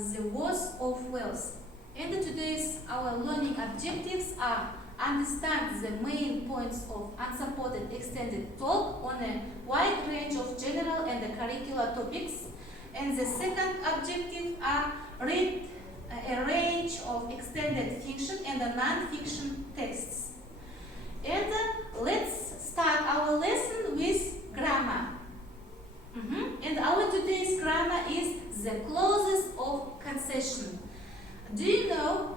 the worth of wealth. And today's our learning objectives are understand the main points of unsupported extended talk on a wide range of general and curricular topics. And the second objective are read a range of extended fiction and non-fiction texts. And let's start our lesson with grammar. And our today's grammar is the clauses of concession. Do you know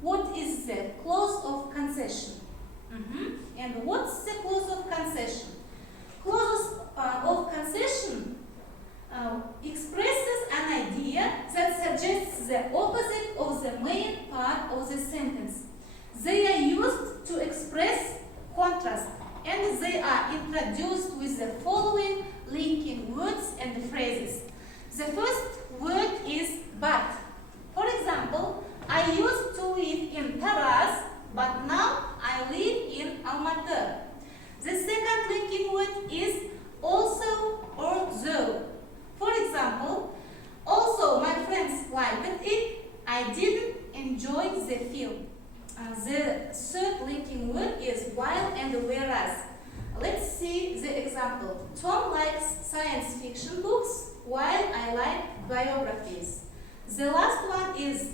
what is the clause of concession? And what's the clause of concession? Clause of concession expresses an idea that suggests the opposite of the main part of the sentence. They are used to express contrast, and they are introduced with the following linking words and phrases. The first word is but. For example, I used to live in Taraz, but now I live in Almaty. The second linking word is also or though. For example, also my friends liked it, I didn't enjoy the film. The third linking word is while and whereas. Let's see the example. Tom likes science fiction books, while I like biographies. The last one is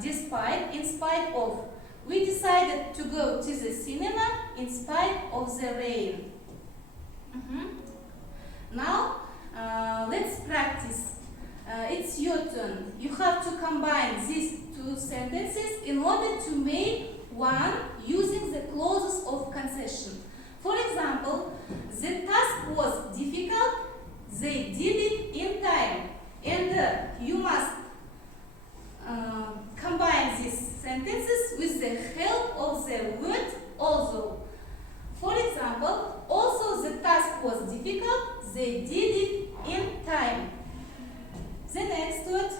despite, in spite of. We decided to go to the cinema in spite of the rain. Now, let's practice. It's your turn. You have to combine these two sentences in order to make one using the clauses of concession. For example, the task was difficult, they did it in time. And you must combine these sentences with the help of the word also. For example, also the task was difficult, they did it in time. The next word,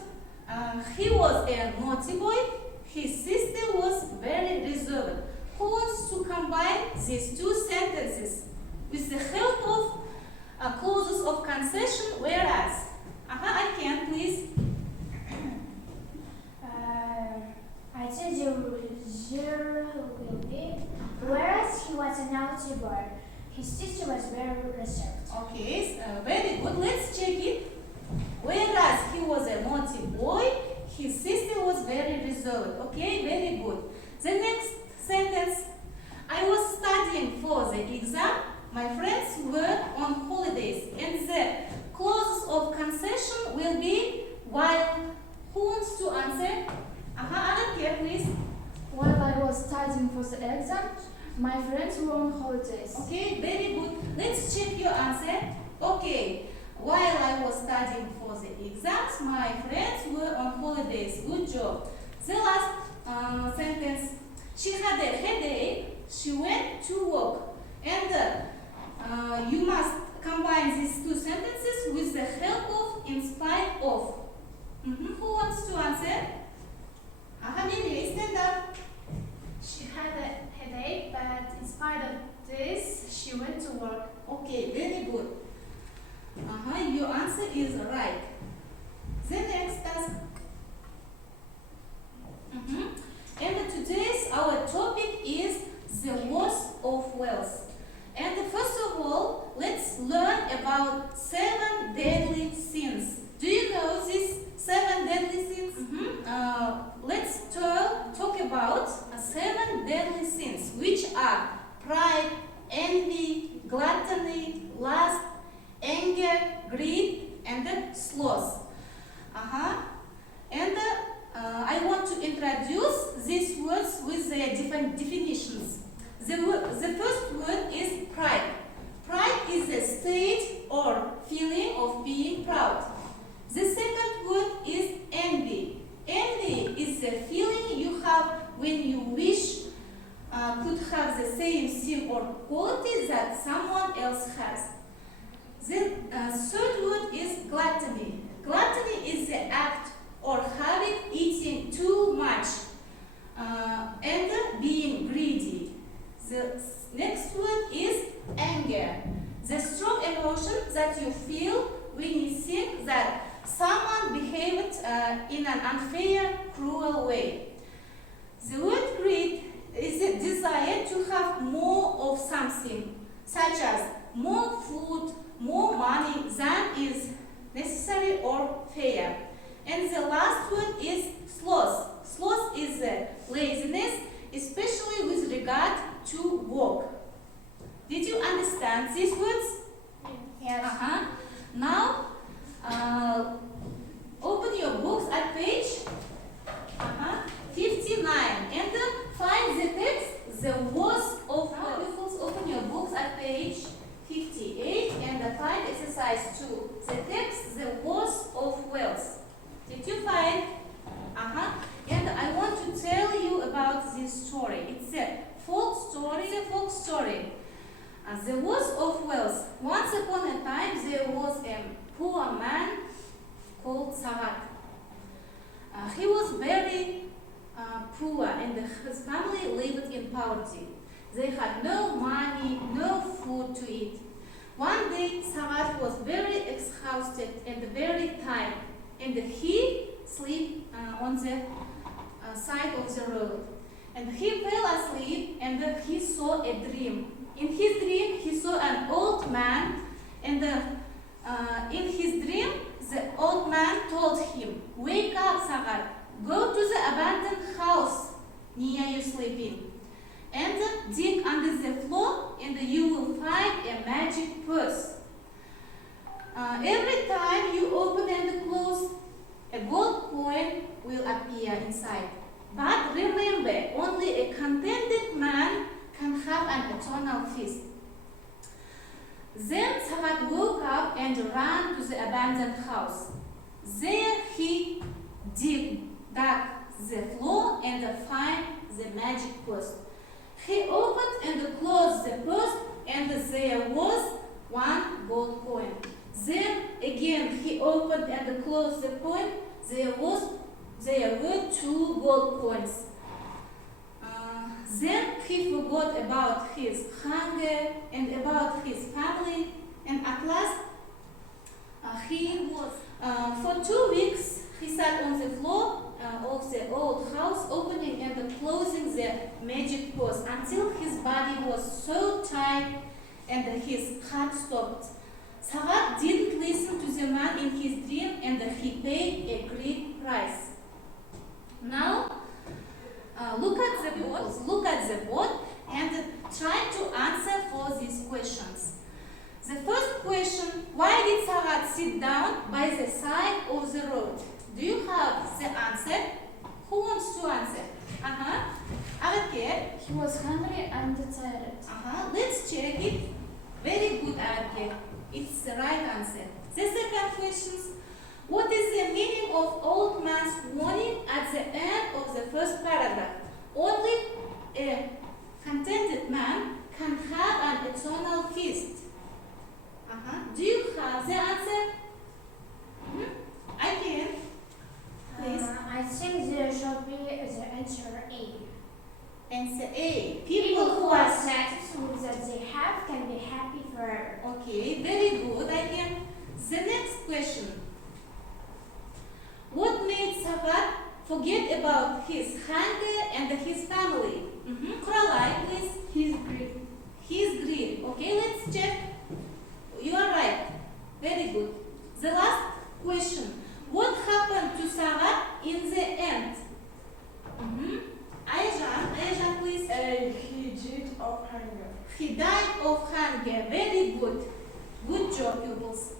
he was a naughty boy, his sister was very reserved. Who wants to combine these two sentences with the help of clauses of concession, whereas? I can, please. I said there will be, whereas he was a naughty boy, his sister was very reserved. Okay, very good. Let's check it. Whereas he was a naughty boy, his sister was very reserved. Okay, very good. The next sentence, I was studying for the exam. My friends were on holidays. And the clauses of concession will be while. Who wants to answer? Anna, please. While I was studying for the exam, my friends were on holidays. Okay, very good. Let's check your answer. Okay. While I was studying for the exams, my friends were on holidays. Good job. The last sentence. She had a headache. She went to work. And you must combine these two sentences with the help of in spite of. Who wants to answer? Miri, stand up. She had a headache, but in spite of this, she went to work. Okay, very good. Your answer is right. The next task. And today's our topic is the worth of wealth. And first of all, let's learn about 7 deadly sins. Do you know these 7 deadly sins? Let's talk about 7 deadly sins, which are pride, envy, gluttony, lust, anger, greed, and sloth. And I want to introduce these words with their different definitions. The first word is pride. Pride is a state or feeling of being proud. The second word is envy. Envy is the feeling you have when you wish could have the same thing or quality that someone else has. The third word is gluttony. Gluttony is the act or habit eating too much and being greedy. The next word is anger. The strong emotion that you feel when you think that someone behaved in an unfair, cruel way. The word greed is a desire to have more of something, such as more food, more money than is necessary or fair. And the last one is sloth. Sloth is laziness, especially with regard to work. Did you understand these words? Yes. Now, open your books at page 59 and find the text, the words of Wales. Open your books at page 58 and find exercise 2. The text, the words of Wales. Did you find? And I want to tell you about this story. It's a folk story. The words of Wales. Once upon a time, there was a poor man called Sagat. He was very poor, and his family lived in poverty. They had no money, no food to eat. One day, Sagat was very exhausted and very tired, and he slept on the side of the road. And he fell asleep, and he saw a dream. In his dream, he saw an old man, and in his dream, the old man told him, "Wake up, Sagat, go to the abandoned house near you sleeping, and dig under the floor, and you will find a magic purse. Every time you open and close, a gold coin will appear inside. But remember, only a contented man can have an eternal feast." Then Sagat woke up and ran to the abandoned house. There he dug the floor and found the magic purse. He opened and closed the purse, and there was one gold coin. Then again he opened and closed the coin. There were two gold coins. Then he forgot about his hunger and about his family, and at last for 2 weeks he sat on the floor of the old house, opening and closing the magic purse until his body was so tired and his heart stopped. Sagat didn't listen to the man in his dream, and he paid a great price. Now, look at the board and try to answer for these questions. The first question, why did Sagat sit down by the side of the road? Do you have the answer? Who wants to answer? Arke. He was hungry and tired. Let's check it. Very good, Arke. It's the right answer. The second question, what is the meaning of old man's warning at the end of the first paragraph? Only a contented man can have an eternal feast. Do you have the answer? I can. Please. I think there should be the answer A. Answer A. People who are satisfied with what they have can be happy forever. Okay, very good. I can. The next question. What made Sagat forget about his hunger and his family? Koralai, please. His greed. His greed. Okay, let's check. You are right. Very good. The last question. What happened to Sagat in the end? Ayjan, please. He died of hunger. He died of hunger. Very good. Good job, pupils.